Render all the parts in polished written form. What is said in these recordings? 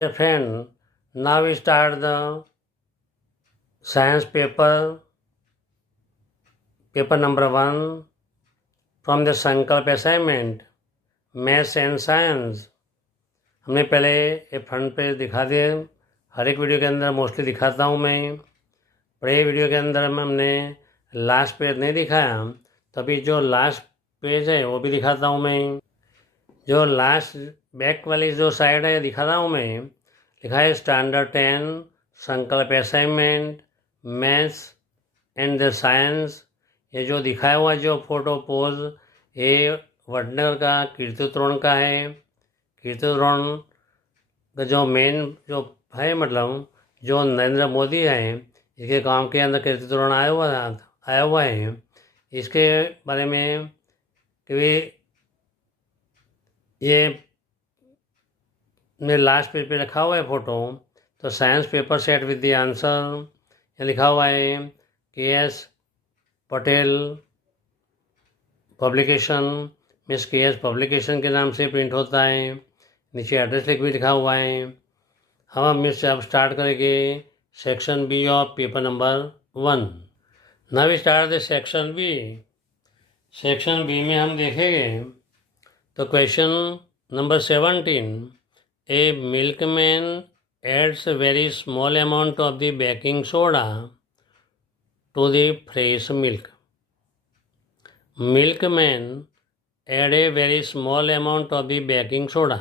Dear friend, now we start the science paper number 1 from the संकल्प assignment, maths and science. हमने पहले ये front page दिखा दिए, हर एक वीडियो के अंदर मोस्टली दिखाता हूँ मैं, पर ये वीडियो के अंदर में हमने लास्ट पेज नहीं दिखाया, तो अभी जो लास्ट पेज है वो भी दिखाता हूँ मैं। जो लास्ट बैक वाली जो साइड है दिखा रहा हूँ मैं, लिखा है स्टैंडर्ड 10 संकल्प assignment maths and the science. ये जो दिखाया हुआ जो फोटो पोज ये वर्डनर का कीर्तितोरण का है। कीर्तितोरण का जो मेन जो है मतलब जो नरेंद्र मोदी है इसके काम के अंदर कीर्तितोरण आया हुआ है। इसके बारे में कि ये मेरे लास्ट पेज पे रखा हुआ है फ़ोटो, तो science paper set with the answer ये लिखा हुआ है KS. Patel publication, miss KS. Publication के नाम से प्रिंट होता है। नीचे एड्रेस लिख भी लिखा हुआ है। हम मिस अब स्टार्ट करेंगे section B of paper number 1। Now we start the section B. Section B में हम देखेंगे तो question number 17, a milkman adds a very small amount of the baking soda to the fresh milk. Milkman add a very small amount of the baking soda.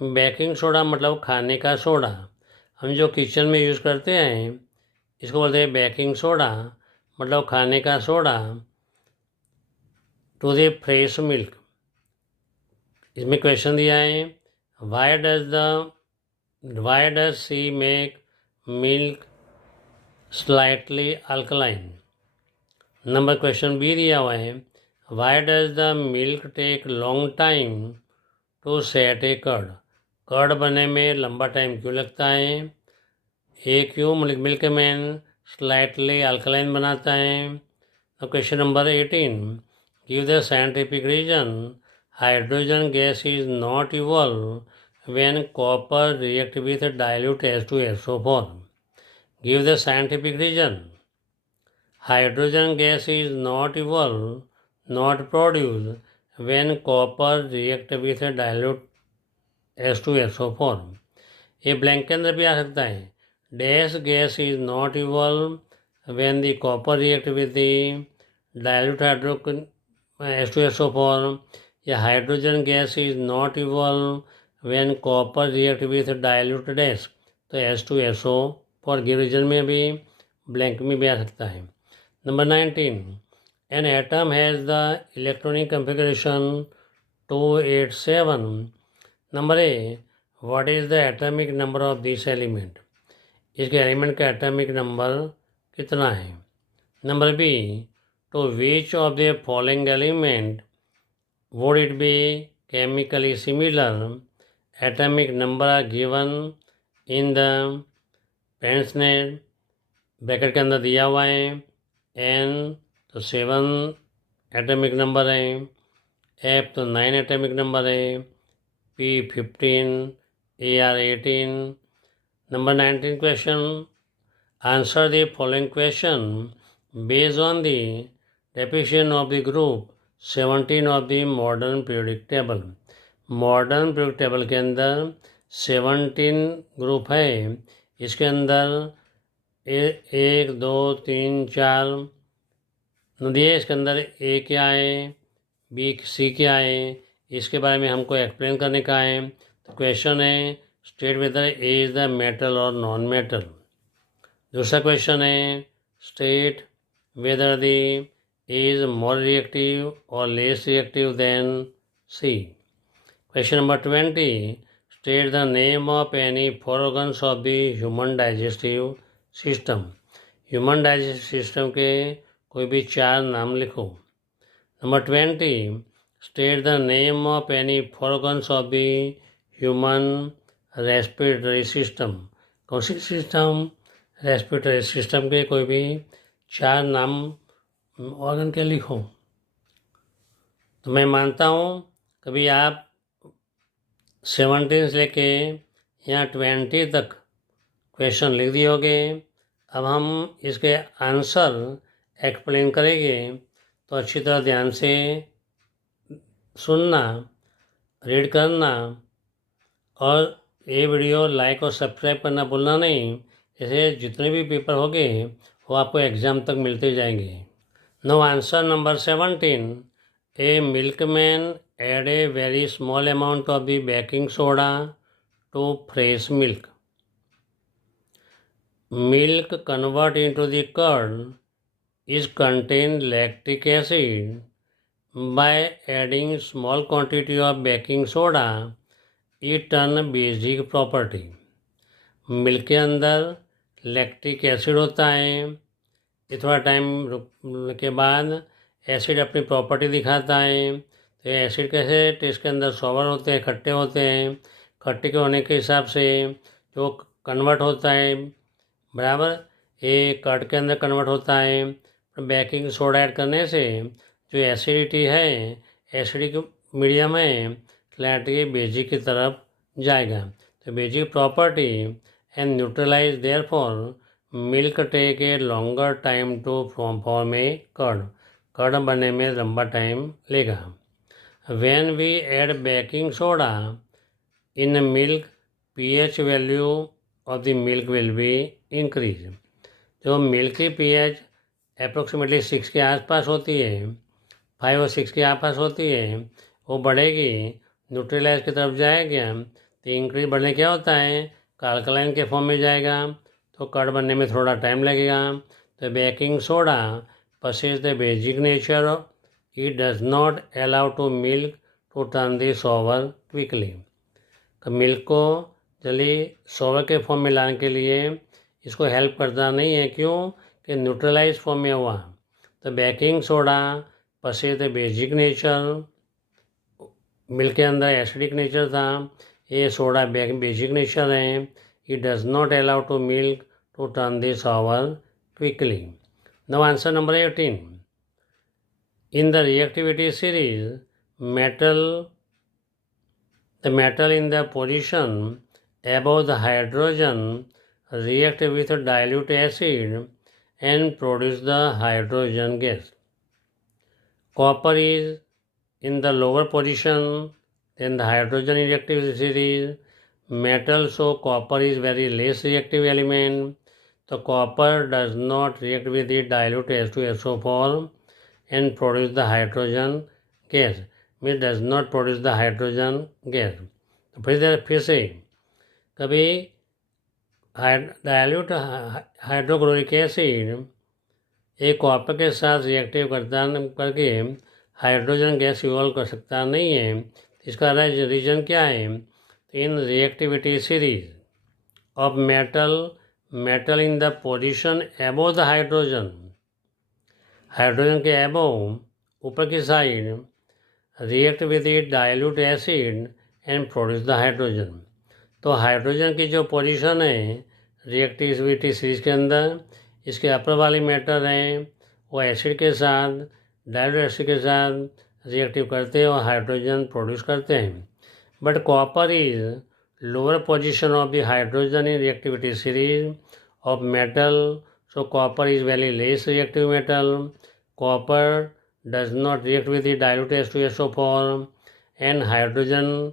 Baking soda मतलब खाने का soda, हम जो kitchen में use करते हैं इसको बोलते हैं बेकिंग सोडा, मतलब खाने का soda. To the fresh milk, इसमें क्वेश्चन दिया है Why does she make milk slightly alkaline? Number question B दिया हुआ है Why does the milk take long time to set a curd? Curd बनने में लंबा टाइम क्यों लगता है? ये क्यों मिल्कमैन स्लाइटली अल्कलाइन बनाता है? Question number 18, give the scientific reason hydrogen gas is not evolve when copper react with dilute H2SO4. Give the scientific reason. Hydrogen gas is not evolved, not produced when copper react with dilute H2SO4. ये blank के अंदर भी आ सकता है। Dash gas is not evolve when the copper react with the dilute H2SO4 या hydrogen gas is not evolve when copper react with dilute dash, तो H2SO4 give reason में भी ब्लैंक में भी आ सकता है। Number 19, an atom has the electronic configuration 287. Number A, what is the atomic number of this element? इसके element का एटॉमिक नंबर कितना है? Number B, to which of the following element would it be chemically similar? Atomic number are given in the पेंसनेट bracket के अंदर दिया हुआ है। एन तो 7 एटॉमिक नंबर है, एफ तो 9 एटॉमिक नंबर है, P 15, A R 18। Number 19 question, answer the following question based on the definition of the group 17 of the modern periodic table. Modern periodic table के अंदर 17 ग्रुप है। इसके अंदर 1 2 3 4 दिए, इसके अंदर ए क्या है, बी सी क्या है, इसके बारे में हमको एक्सप्लेन करने का है। तो क्वेश्चन है state whether A is the metal और नॉन मेटल। दूसरा क्वेश्चन है state whether the A is more reactive और less reactive than C. Question number 20, state the name of any 4 organs of the human digestive system. Human digestive system के कोई भी 4 नाम लिखो। Number 20, state the name of any 4 organs of the human respiratory system. कौन सी system? Respiratory system के कोई भी 4 नाम ऑर्गन के लिखो। तो मैं मानता हूँ कभी आप 17 से लेके यहाँ 20 तक क्वेश्चन लिख दिए होंगे। अब हम इसके आंसर एक्सप्लेन करेंगे, तो अच्छी तरह ध्यान से सुनना, रीड करना, और ये वीडियो लाइक और सब्सक्राइब करना भूलना नहीं। ऐसे जितने भी पेपर होंगे वो आपको एग्ज़ाम तक मिलते जाएंगे। Now answer number 17, a milkman add a very small amount of the baking soda to fresh milk. Milk convert into the curd is contain lactic acid. By adding small quantity of baking soda, it turn basic property. Milk के अंदर lactic acid होता है। ये थोड़ा time के बाद acid अपनी property दिखाता है। तो एसिड कैसे टेस्ट के अंदर सोवर होते हैं, खट्टे होते हैं। खट्टे के होने के हिसाब से जो कन्वर्ट होता है, बराबर, ये कर्ड के अंदर कन्वर्ट होता है। बेकिंग सोडा ऐड करने से जो एसिडिटी है, एसिडिक मीडियम है, लैक्टिक बेसिक की तरफ जाएगा। तो basic property and neutralize therefore milk take a longer time to form a curd. Curd बनने में लंबा टाइम लेगा। When we add baking soda in milk, pH value of the milk will be increase. जो milk की pH approximately 6 के आसपास होती है, 5 और 6 के आसपास होती है, वो बढ़ेगी, न्यूट्रलाइज की तरफ जाएगा। तो इंक्रीज बढ़ने क्या होता है, अल्कलाइन के फॉर्म में जाएगा, तो कर्ड बनने में थोड़ा टाइम लगेगा। तो baking soda possesses the basic nature, it does not allow to milk to turn the sour quickly. तो मिल्क को जल्दी सोवर के फॉर्म में लाने के लिए इसको हेल्प करता नहीं है। क्यों? कि न्यूट्रलाइज फॉर्म में हुआ। तो baking soda possesses the basic nature, milk के अंदर एसिडिक नेचर था, ये सोडा बेसिक नेचर है। It does not allow to milk to turn this sour quickly. Now answer number 18, in the reactivity series the metal in the position above the hydrogen react with dilute acid and produce the hydrogen gas. Copper is in the lower position than the hydrogen reactive series metal, so copper is very less reactive element. So copper does not react with the dilute H2SO4 and produce the hydrogen gas. Means does not produce the hydrogen gas. तो फिर से कभी dilute hydrochloric acid एक copper के साथ reactive करके hydrogen gas evolve कर सकता नहीं है। इसका रीजन क्या है? In reactivity series of metal in the position above the hydrogen, hydrogen के एबोव ऊपर की side react with it dilute acid and produce the hydrogen. तो हाइड्रोजन की जो पोजीशन है रिएक्टिविटी सीरीज के अंदर, इसके अपर वाली मैटर है वो एसिड के साथ, डाइल्यूट एसिड के साथ रिएक्टिव करते हैं और हाइड्रोजन प्रोड्यूस करते हैं। But copper is lower position of the hydrogen in reactivity series of metal, so copper is very less reactive metal. Copper does not react with the dilute H2SO4 and hydrogen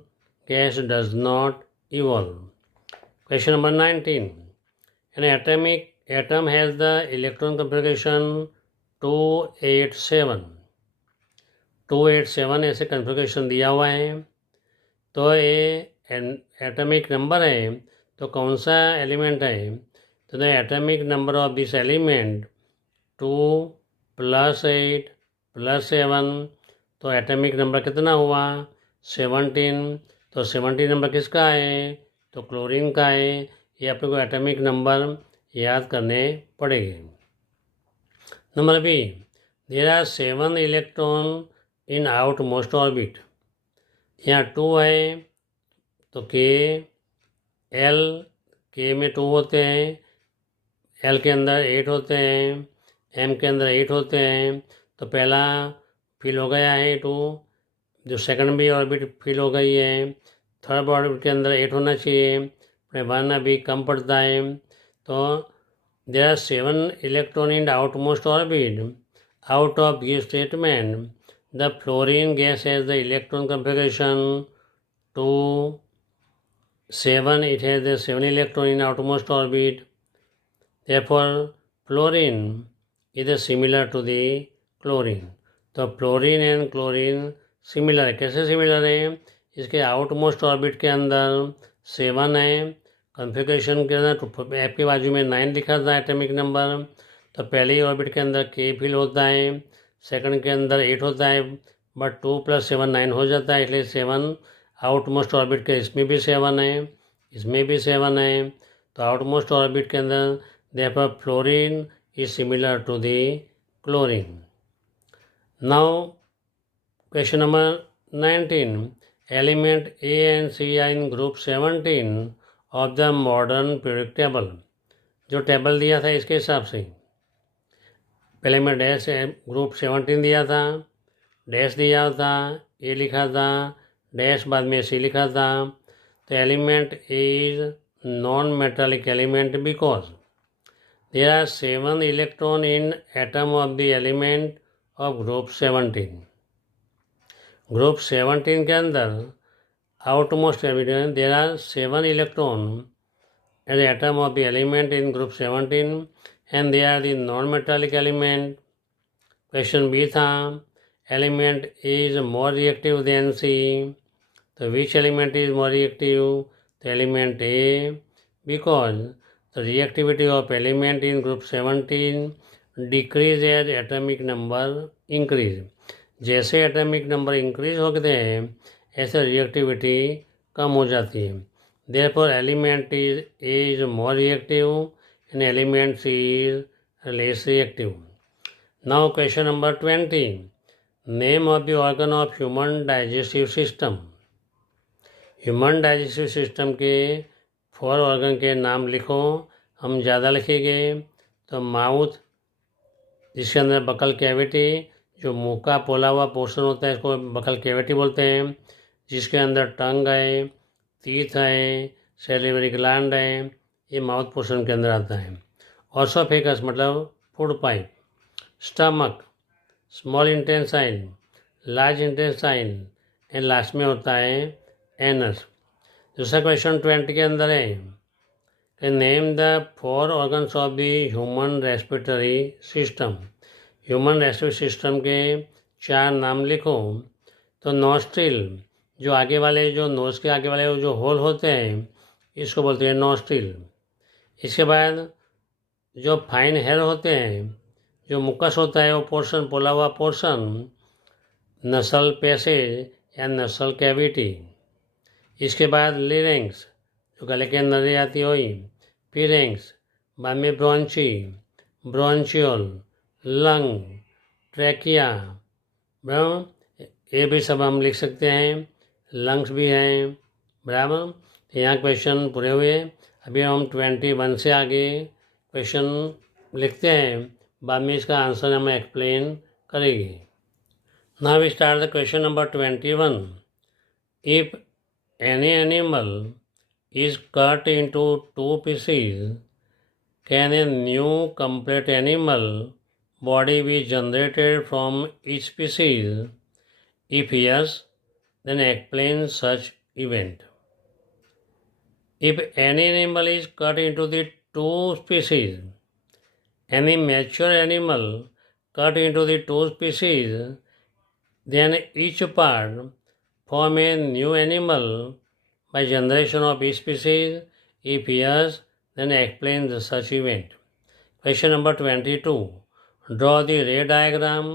gas does not evolve. Question number 19. An atom has the electron configuration 287. 287 ऐसे configuration दिया हुआ है। तो ये atomic number है, तो कौन सा एलिमेंट है? तो the atomic number of this element 2 + 8 + 7, तो एटॉमिक नंबर कितना हुआ? 17। तो 17 नंबर किसका है? तो क्लोरीन का है। ये अपने को एटॉमिक नंबर याद करने पड़ेंगे। Number B, there are 7 electron in out most orbit. यहाँ 2 है, तो के में 2 होते हैं, एल के अंदर 8 होते हैं, एम के अंदर 8 होते हैं। तो पहला फिल हो गया है 2, जो सेकंड भी ऑर्बिट फिल हो गई है। थर्ड ऑर्बिट के अंदर 8 होना चाहिए, में 1 अभी कम पड़ता है। तो there are 7 electron in outmost orbit out of give statement the fluorine gas has the electron configuration 2 7. It has the 7 electron in outermost orbit. Therefore fluorine is similar to the chlorine. तो fluorine and chlorine similar है। कैसे similar है? इसके outmost orbit के अंदर 7 है, configuration के अंदर एफ के बाजू में 9 लिखा था एटॉमिक नंबर। तो पहले ही ऑर्बिट के अंदर के फिल होता है, सेकंड के अंदर 8 होता है, बट 2 + 7 9 हो जाता है, इसलिए 7 आउटमोस्ट ऑर्बिट के इसमें भी 7 है, इसमें भी 7 है। तो आउटमोस्ट ऑर्बिट के अंदर therefore fluorine is similar to the chlorine. Now question number 19. Element A and C are in group 17 of the modern periodic table. जो टेबल दिया था इसके हिसाब से पहले में डैश ग्रुप 17 दिया था, डैश दिया था, ए लिखा था, डैश बाद में सी लिखा था। तो element A is non metallic element because there are 7 electron in atom of the element of group 17. Group 17 के अंदर outmost element there are 7 electron at the atom of the element in group 17 and they are the non-metallic element. Question B था element A is more reactive than C. So which element is more reactive? The element A, because the reactivity of element in group 17 decrease as atomic number increase. जैसे atomic number increase होते हैं ऐसे reactivity कम हो जाती है। Therefore element A is more reactive and element C is less reactive. Now question number 20. Name of the organ of human digestive system. Human digestive system के 4 organ के नाम लिखो। हम ज़्यादा लिखेंगे तो माउथ, जिसके अंदर बकल कैविटी, जो मुंह का पोला हुआ पोर्शन होता है इसको बकल कैविटी बोलते हैं, जिसके अंदर टंग है, टीथ है, सैलिवरी ग्लैंड है, ये माउथ पोर्शन के अंदर आता है। ऑसोफेगस मतलब food pipe, stomach, small intestine, large intestine and last में होता है एनस। दूसरा क्वेश्चन 20 के अंदर है name the 4 organs of the human respiratory system. Human respiratory system के 4 नाम लिखो। तो नॉस्ट्रिल, जो आगे वाले, जो नोज़ के आगे वाले जो होल होते हैं इसको बोलते हैं नॉस्ट्रिल। इसके बाद जो फाइन हेयर होते हैं, जो मुकस होता है वो पोर्शन, पोला हुआ पोर्शन, नसल पैसेज या नसल कैविटी। इसके बाद लिरिंग्स, जो गले के अंदर आती हुई, फिरिंग्स, बाद में ब्रोंची, ब्रोंचियोल, लंग, ट्रैकिया, ये भी सब हम लिख सकते हैं, लंग्स भी हैं, बराबर। तो यहाँ क्वेश्चन पूरे हुए। अभी हम 21 से आगे क्वेश्चन लिखते हैं, बाद में इसका आंसर हम एक्सप्लेन करेंगे। Now we start the question number 21. If any animal is cut into 2 pieces, can a new complete animal body be generated from each species? If yes, then explain such event. If any animal is cut into the 2 species, any mature animal cut into the 2 species, then each part form a new animal by generation of each species? If yes, then explain such event. Question number 22. Draw the ray diagram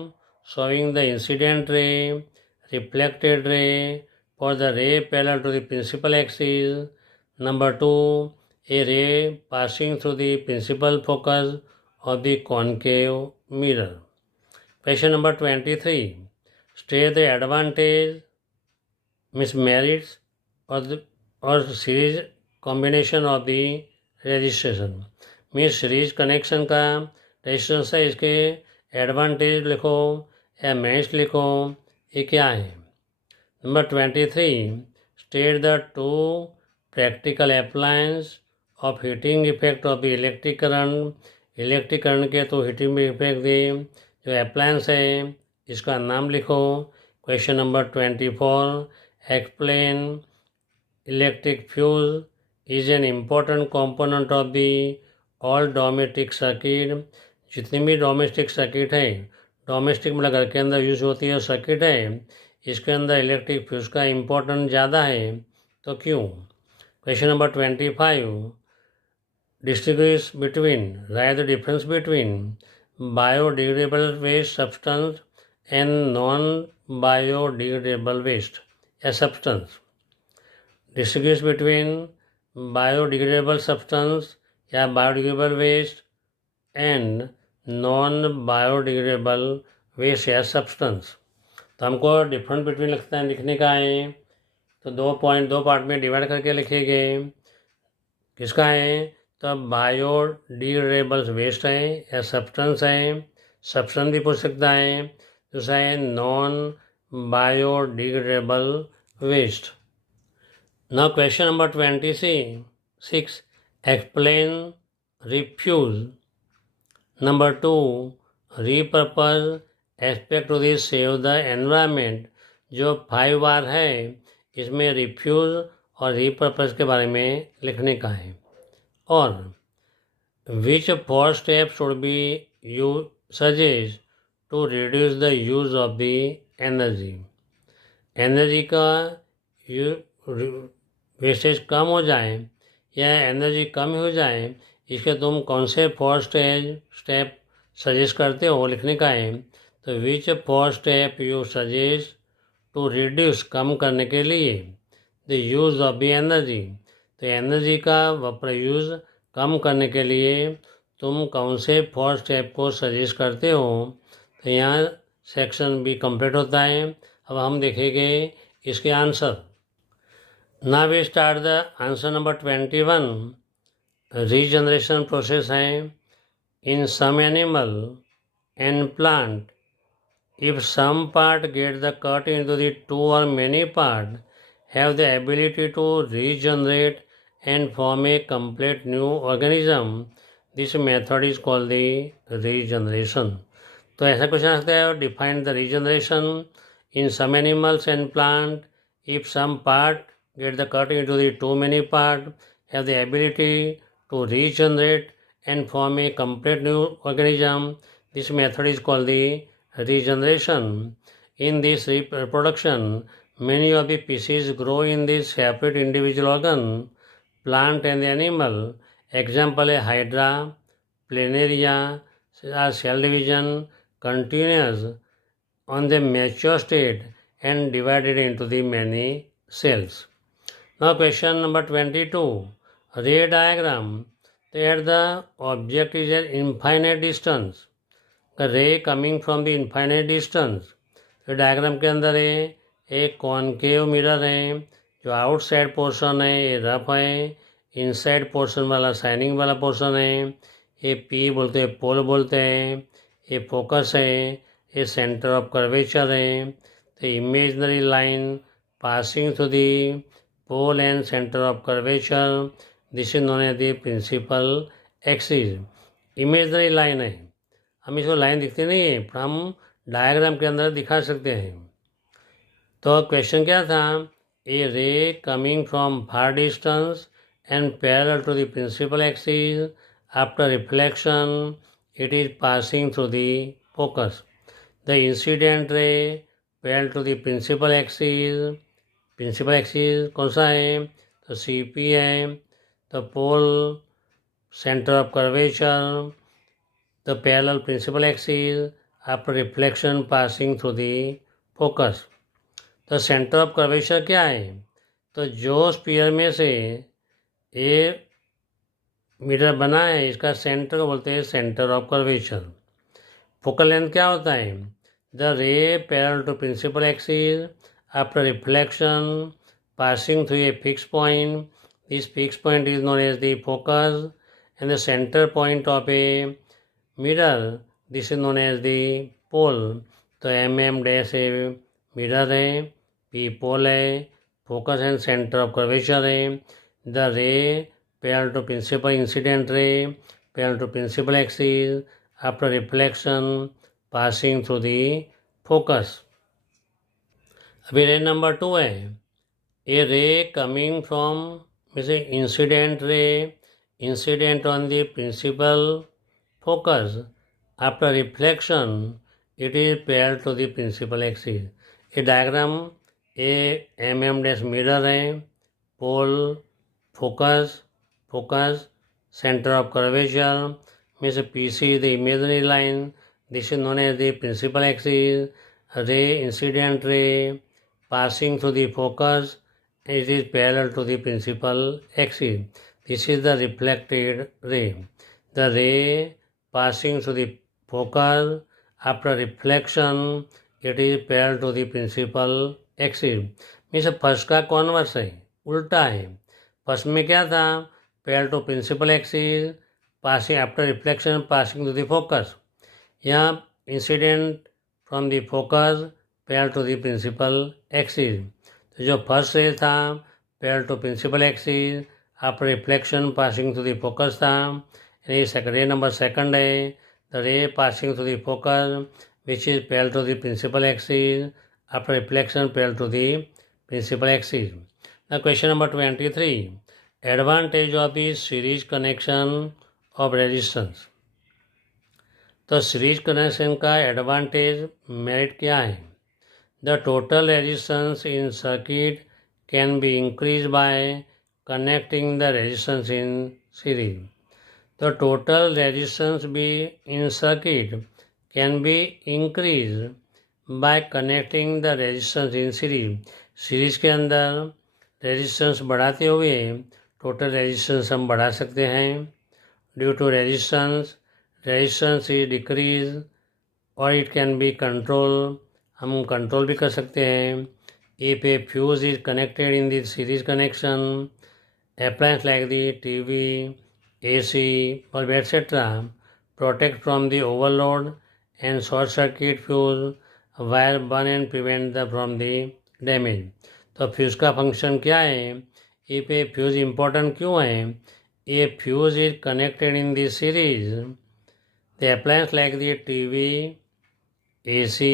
showing the incident ray, reflected ray for the ray parallel to the principal axis. Number 2. A ray passing through the principal focus of the concave mirror. Question number 23. State the advantage, merits or series combination of the registration. Means series connection का registration है, इसके advantage लिखो या merits लिखो, ये क्या है। Number 23. State the 2 practical appliance of heating effect of the electric current, electric current के तो हीटिंग में इफेक्ट दे जो अप्लायंस है इसका नाम लिखो। Question number 24, explain electric fuse is an important component of the all domestic circuit. जितनी भी डोमेस्टिक सर्किट है, डोमेस्टिक मतलब घर के अंदर यूज होती है सर्किट है, इसके अंदर इलेक्ट्रिक फ्यूज का इम्पोर्टेंस ज़्यादा है, तो क्यों? Question number 25, distinguish between, write the difference between biodegradable waste substance and non-biodegradable waste या substance. Distinguish between biodegradable substance या biodegradable waste and non-biodegradable waste या substance. तो हमको डिफरेंस बिटवीन लिखने का है, तो दो पार्ट में डिवाइड करके लिखेंगे। किसका है? तो बायोडिग्रेडेबल वेस्ट है या सब्सटेंस है, सब्सटेंस भी पूछ सकता है। दूसरा है non biodegradable waste. Now question number 26, explain refuse. Number 2, repurpose aspect to this save the environment. जो 5R है इसमें रिफ्यूज और रीपर्पज के बारे में लिखने का है। और which 4 steps should be you suggest to reduce the use of the energy. Energy का वेस्टेज कम हो जाए या एनर्जी कम हो जाए, इसके तुम कौन से 4 स्टेप सजेस्ट करते हो लिखने का है। तो which 4 step you suggest to reduce, कम करने के लिए, the use of the energy. तो एनर्जी का प्रयूज़ कम करने के लिए तुम कौन से 4 स्टेप को सजेस्ट करते हो। तो यहाँ सेक्शन भी कंप्लीट होता है। अब हम देखेंगे इसके answer. Now we start the answer number 21। Regeneration process है in some animal and plant, if some part get the cut into the 2 or many part have the ability to regenerate and form a complete new organism, this method is called the regeneration. तो ऐसा question आ सकता है, define the regeneration in some animals and plant, if some part get the cut into the too many part have the ability to regenerate and form a complete new organism, this method is called the regeneration. In this reproduction, many of the species grow in this separate individual organ, plant and animal. Example है hydra, planaria, cell division continues on the mature state and divided into the many cells. Now question number 22, ray diagram. There the object is at infinite distance, रे coming from the infinite distance. तो diagram के अंदर है एक concave mirror है, जो outside portion है ये रफ है, इनसाइड पोर्शन वाला शाइनिंग वाला पोर्शन है, ये पी बोलते हैं, पोल बोलते हैं, ये फोकस है, ये सेंटर ऑफ कर्वेचर है। तो imaginary line passing through the pole and centre of curvature, this is known as the principal axis. Imaginary line है, हम इसको लाइन दिखती नहीं है पर हम डायग्राम के अंदर दिखा सकते हैं। तो क्वेश्चन क्या था, a ray coming from far distance and parallel to the principal axis, after reflection it is passing through the focus. The incident ray parallel to the principal axis, principal axis कौन सा है, तो C P है। तो pole centre of curvature, the parallel principal axis after reflection passing through the focus. तो centre of curvature क्या है, तो जो स्पीयर में से ये मिरर बना है इसका सेंटर को बोलते हैं centre of curvature. Focal length क्या होता है, the ray parallel to principal axis after reflection passing through a fix point, this fix point is known as the focus and the centre point of a mirror, this is known as the pole. तो M dash A mirror है, P pole है, focus and centre of curvature है। the ray parallel to principal incident ray, parallel to principal axis, after reflection passing through the focus. अभी रे number 2 है, a ray coming from incident ray, incident on the principal focus, after reflection it is parallel to the principal axis. A diagram, a dash mirror है, pole focus center of curvature means PC is the imaginary line. This is known as the principal axis. Ray, incident ray passing through the focus, it is parallel to the principal axis. This is the reflected ray. The ray passing through the focus, after reflection it is parallel to the principal axis. Means first का converse है, उल्टा है. First में क्या था, parallel to principal axis, passing after reflection passing to the focus. यहाँ incident from the focus parallel to the principal axis. तो जो फर्स्ट रे था parallel to principal axis, after reflection passing to the focus था. Ray number second है, the ray passing to the focus which is parallel to the principal axis, after reflection parallel to the principal axis. Now question number 23. Advantage of the series connection of resistance. तो series connection का advantage merit क्या है? The total resistance in circuit can be increase by connecting the resistance in series. The total resistance be in circuit can be increase by connecting the resistance in series. Series के अंदर resistance बढ़ाते हुए total resistance हम बढ़ा सकते हैं. Due to resistance is decrease और it can be control, हम कंट्रोल भी कर सकते हैं. If a fuse is connected in the series connection, appliance like the TV, AC, bulb etcetera protect from the overload and short circuit fuse wire burn and prevent the from the damage. तो fuse का function क्या है? If a fuse important क्यों है? A fuse is connected in the series, the appliance like the TV, AC,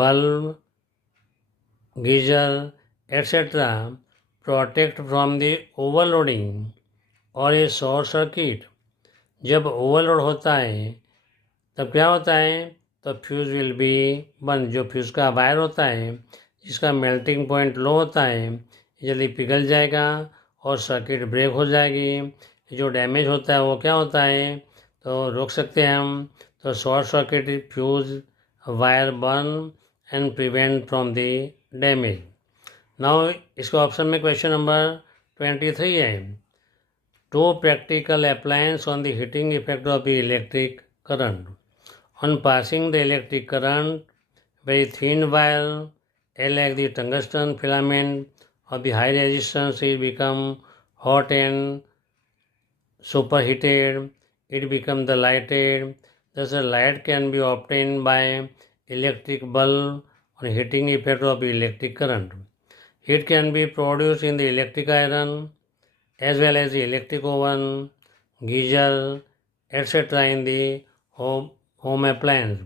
bulb, geyser etcetera protect from the overloading और ए short circuit. जब overload होता है तब क्या होता है? तो फ्यूज़ विल बी बर्न. जो फ्यूज़ का वायर होता है जिसका मेल्टिंग पॉइंट लो होता है जल्दी पिघल जाएगा और सर्किट ब्रेक हो जाएगी. जो डैमेज होता है वो क्या होता है? तो रोक सकते हैं हम. तो short circuit fuse wire burn and prevent from the damage. Now इसके ऑप्शन में क्वेश्चन नंबर 23 है. Two practical appliance on the heating effect of the electric current. On passing the electric current, very thin wire, like the tungsten filament of the high resistance, it become hot and superheated. It become the lighted. Thus, the light can be obtained by electric bulb on heating effect of the electric current. Heat can be produced in the electric iron as well as the electric oven, geyser, etc. in the home appliance.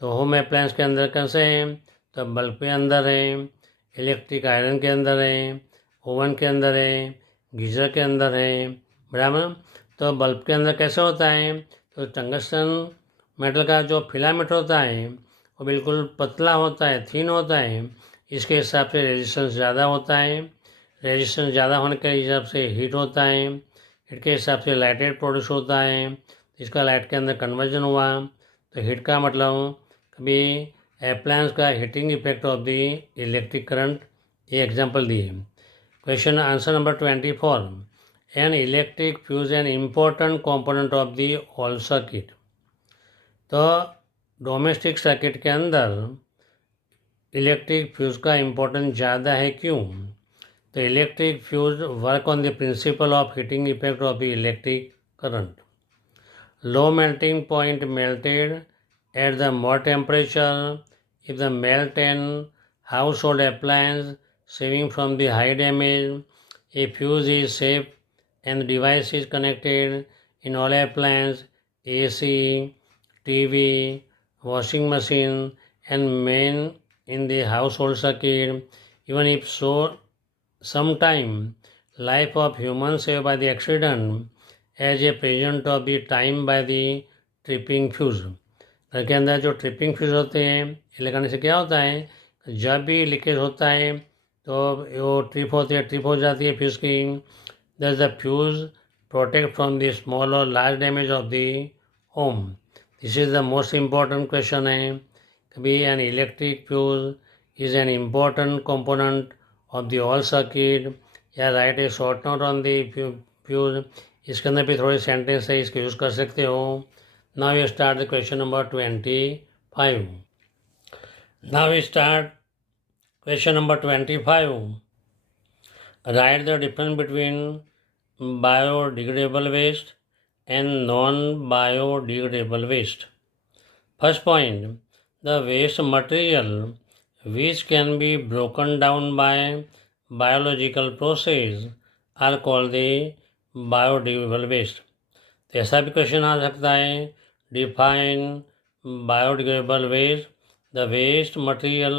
तो home appliance के अंदर कैसे हैं? तो bulb के अंदर है, electric iron के अंदर है, ओवन के अंदर है, गीजर के अंदर है. बराबर. तो बल्ब के अंदर कैसे होता है? तो टंगस्टन मेटल का जो फिलामेंट होता है वो बिल्कुल पतला होता है, थिन होता है. इसके हिसाब से रेजिस्टेंस ज़्यादा होता है. रेजिस्टेंस ज़्यादा होने के हिसाब से हीट होता है. हीट के हिसाब से लाइटेड प्रोड्यूस होता है. इसका लाइट के अंदर कन्वर्जन हुआ. तो हीट का मतलब कभी अप्लायंस का heating effect of the electric current, ये एग्जांपल दिए. Question answer number 24. An electric fuse an important component of the whole circuit. तो डोमेस्टिक सर्किट के अंदर इलेक्ट्रिक फ्यूज का इम्पोर्टेंस ज़्यादा है. क्यों? तो electric fuse work on the principle of heating effect of the electric current. Low melting point melted at the more temperature. If the melt an household appliance saving from the high damage, A fuse is safe and the device is connected in all appliances, AC, TV, washing machine, and main in the household circuit. Even if so, sometime life of humans saved by the accident as a present of the time by the tripping fuse. घर के अंदर जो tripping fuse होते हैं ये लगाने से क्या होता है जब भी लीकेज होता है तो वो ट्रिप होती है ट्रिप हो जाती है फ्यूज की that the fuse protect from the small और large damage of the home this is the most important question है कभी an electric fuse is an important component of the all circuit या write a short note on the fuse इसके अंदर भी थोड़े sentence है इसको यूज़ कर सकते हो. Now we start the question number 25. Now we start question number 25. Write the difference between biodegradable waste and non-biodegradable waste. First point, the waste material which can be broken down by biological process are called the biodegradable waste. तो ऐसा भी question आ सकता है define biodegradable waste the waste material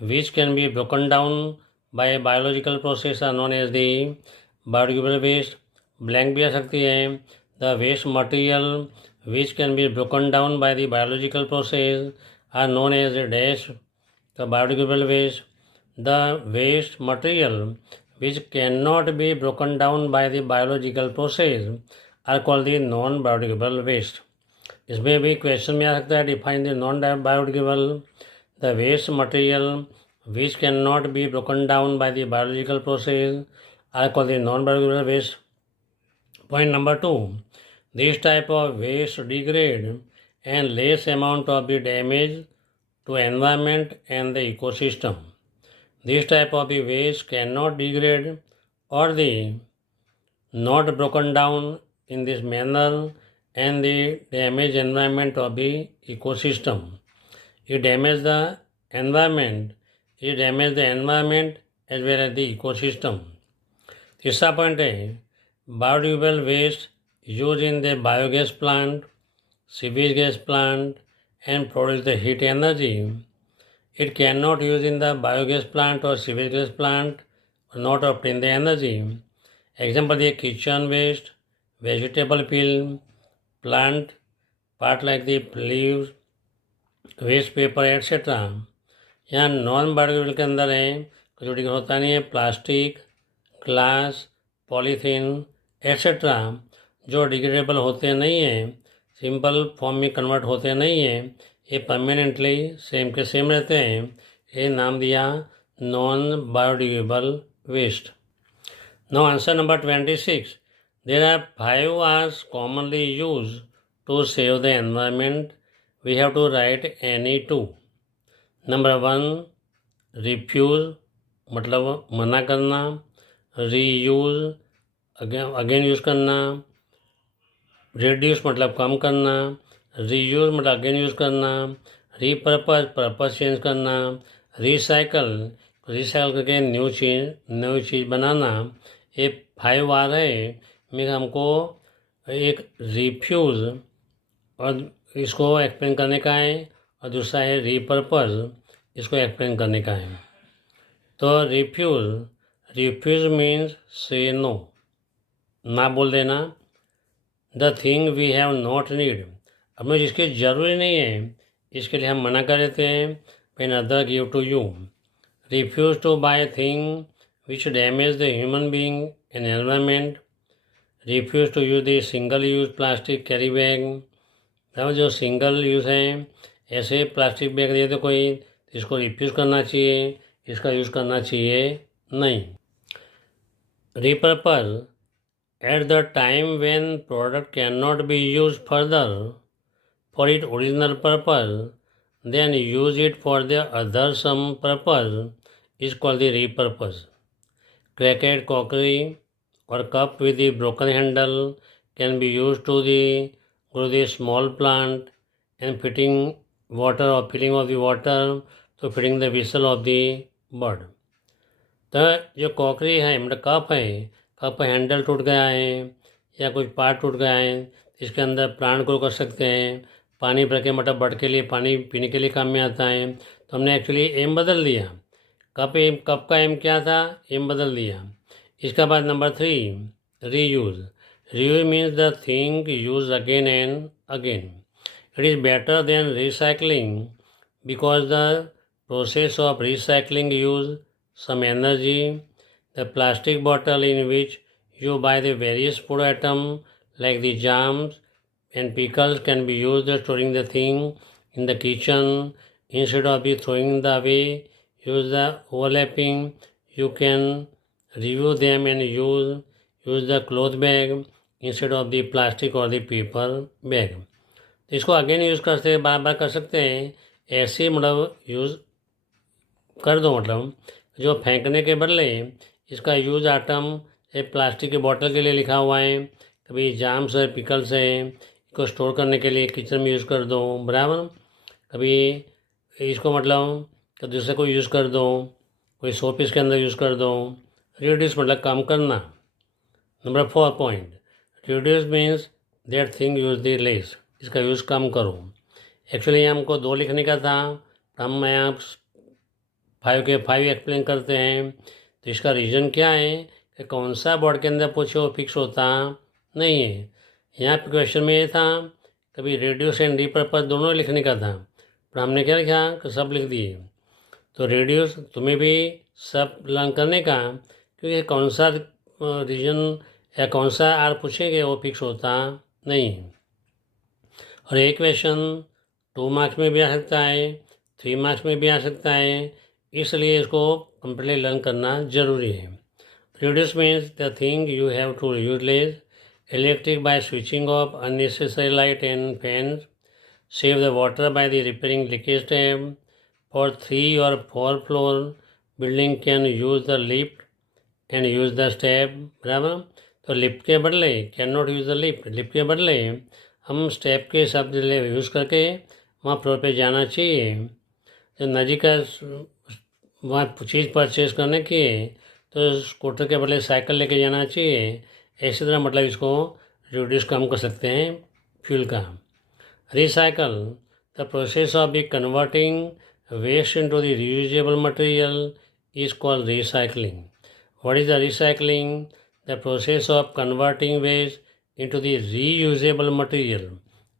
which can be broken down by biological process are known as the biodegradable waste. Blank भी आ सकती है the waste material which can be broken down by the biological process are known as dash the biodegradable waste. The waste material which can not be broken down by the biological process are called the non biodegradable waste. इसमें भी question में आ सकता है define the non biodegradable the waste material which can not be broken down by the biological process are called the non biodegradable waste. Point number 2, this type of waste degrade and less amount of the damage to environment and the ecosystem. This type of the waste can not degrade और the not broken down in this manner and the damage environment of the ecosystem. It damage the environment. It damage the environment as well as the ecosystem. तीसरा point है biodegradable waste use in the biogas plant sewage gas plant and produce the heat energy. It cannot use in the biogas plant or sewage gas plant or not obtain the energy. Example the kitchen waste, vegetable peel, plant part like the leaves, waste paper etc. यहाँ non biodegradable के अंदर है कुछ होता नहीं है plastic glass polythene etcetera जो degradable होते नहीं हैं सिंपल फॉर्म में कन्वर्ट होते नहीं हैं ये परमानेंटली सेम के सेम रहते हैं ये नाम दिया non biodegradable waste. Now answer number 26. There are 5 R's commonly used to save the environment. We have to write any 2. Number 1, refuse मतलब मना करना, reuse again यूज़ करना, reduce मतलब कम करना, reuse मतलब अगेन यूज़ करना, repurpose चेंज करना, recycle करके न्यू चीज़ बनाना. ये 5 आर है में हमको एक रिफ्यूज़ और इसको एक्सप्लेन करने का है और दूसरा है रीपर्पज़ इसको एक्सप्लेन करने का है. तो रिफ्यूज़ मीन्स से नो ना बोल देना. The thing we have not need हमें जिसकी ज़रूरी नहीं है इसके लिए हम मना कर देते हैं when other give to you. Refuse to buy thing which damage the human being and environment. Refuse to use the single use plastic carry bag. जो सिंगल यूज़ हैं ऐसे प्लास्टिक बैग दे दो कोई इसको रिफ्यूज़ करना चाहिए इसका यूज़ करना चाहिए नहीं. Repurpose at the time when product can not be use further for it original purpose then use it for the other some purpose is called the repurpose. Cracked crockery or cup with the broken handle can be used to grow the small plant and fitting water or filling of the water to fitting the vessel of the bird. तो जो crockery है मतलब cup है, cup handle टूट गया है या कुछ पार्ट टूट गया है, इसके अंदर प्लांट ग्रो कर सकते हैं। पानी भर के मतलब बर्ड के लिए पानी पीने के लिए काम में आता है। तो हमने एक्चुअली एम बदल दिया, कप का एम क्या था, एम बदल दिया। इसके बाद number 3 reuse. Reuse means the thing use again and again. It is better than recycling because the process of recycling use some energy. The plastic bottle in which you buy the various food items like the jams and pickles can be used storing the thing in the kitchen instead of be throwing the away. Use the overlapping. You can review them and use the cloth bag instead of the plastic or the paper bag. इसको again use करते बार बार कर सकते हैं। ऐसे मतलब use कर दो, मतलब जो फेंकने के बदले इसका यूज आइटम एक प्लास्टिक के बोतल के लिए लिखा हुआ है, कभी जाम्स है, पिकल्स है, इसको स्टोर करने के लिए किचन में यूज़ कर दो, बराबर। कभी इसको मतलब दूसरे को यूज़ कर दो, कोई शो पीस के अंदर यूज़ कर दो। रिड्यूस मतलब कम करना। Number 4 point, reduce means that thing use the less, इसका यूज़ कम करो। एक्चुअली हमको 2 लिखने का था, हम यहाँ 5 के 5 एक्सप्लेन करते हैं। तो इसका रीज़न क्या है कि कौन सा बोर्ड के अंदर पूछे वो फिक्स होता नहीं है। यहाँ पे क्वेश्चन में ये था कभी रेड्यूस एंड रीपर्पस दोनों लिखने का था, पर हमने क्या लिखा कि सब लिख दिए। तो रेड्यूस तुम्हें भी सब लर्न करने का, क्योंकि कौन सा रीजन या कौन सा आर पूछेंगे वो फिक्स होता नहीं। और एक क्वेश्चन 2 मार्क्स में भी आ सकता है, 3 मार्क्स में भी आ सकता है, इसलिए इसको कंप्लीटली लर्न करना ज़रूरी है। Reduce means the thing you have to utilize electric by switching off unnecessary light and fans, save the water by the repairing leakage tap. For 3 और 4 floor building can use the lift and use the step, बराबर। तो lift के बदले can not use the lift, lift के बदले हम step के शब्द यूज़ करके वहाँ फ्लोर पे जाना चाहिए। तो नज़दीक का वहाँ चीज़ परचेज करने की तो स्कूटर के बदले साइकिल लेके जाना चाहिए। इसी तरह मतलब इसको रिड्यूस कम कर सकते हैं फ्यूल का। Recycle, the process of be converting waste into the reusable material is called recycling. What is the recycling? The process of converting waste into the reusable material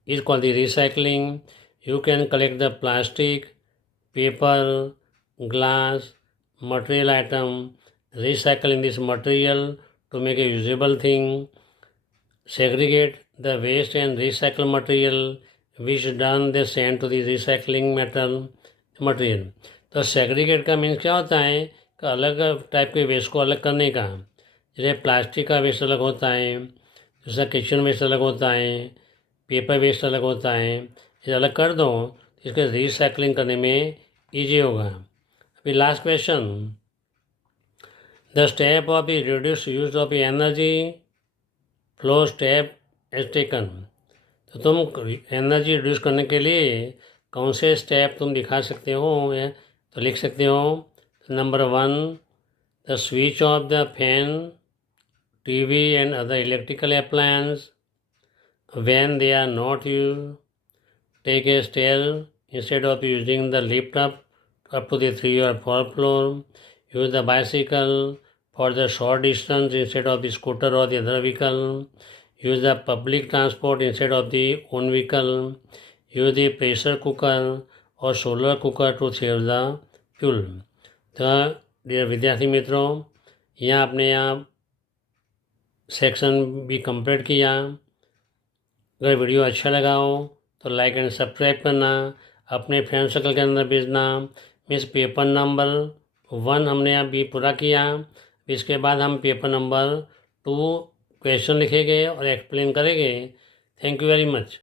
is called the recycling. You can collect the plastic, paper, glass, material item, recycle in this material to make a usable thing. Segregate the waste and recycle material which done they send to the recycling material. तो segregate का means क्या होता है कि अलग type के waste को अलग करने का। जैसे प्लास्टिक का वेस्ट अलग होता है, जैसा किचन वेस्ट अलग होता है, पेपर वेस्ट अलग होता है, इसे अलग कर दो तो इसके रिसाइकलिंग करने में ईजी होगा। अभी last question, the step of the reduce use of energy flow step as taken. तो तुम एनर्जी रिड्यूस करने के लिए कौन से स्टेप तुम दिखा सकते हो, तो लिख सकते हो। Number 1, the switch off the fan, TV and other electrical appliances when they are not used. Take a stair instead of using the lift up to the 3 or 4 floor. Use the bicycle for the short distance instead of the scooter or the other vehicle. Use the public transport instead of the own vehicle. Use the pressure cooker or solar cooker to save the fuel. तो dear विद्यार्थी मित्रों, यहाँ आपने यहाँ section भी complete किया। अगर video अच्छा लगा हो तो लाइक एंड सब्सक्राइब करना, अपने फ्रेंड सर्कल के अंदर भेजना। मीन्स पेपर नंबर 1 हमने अभी पूरा किया, इसके बाद हम पेपर नंबर 2 क्वेश्चन लिखेंगे और एक्सप्लेन करेंगे। Thank you very much.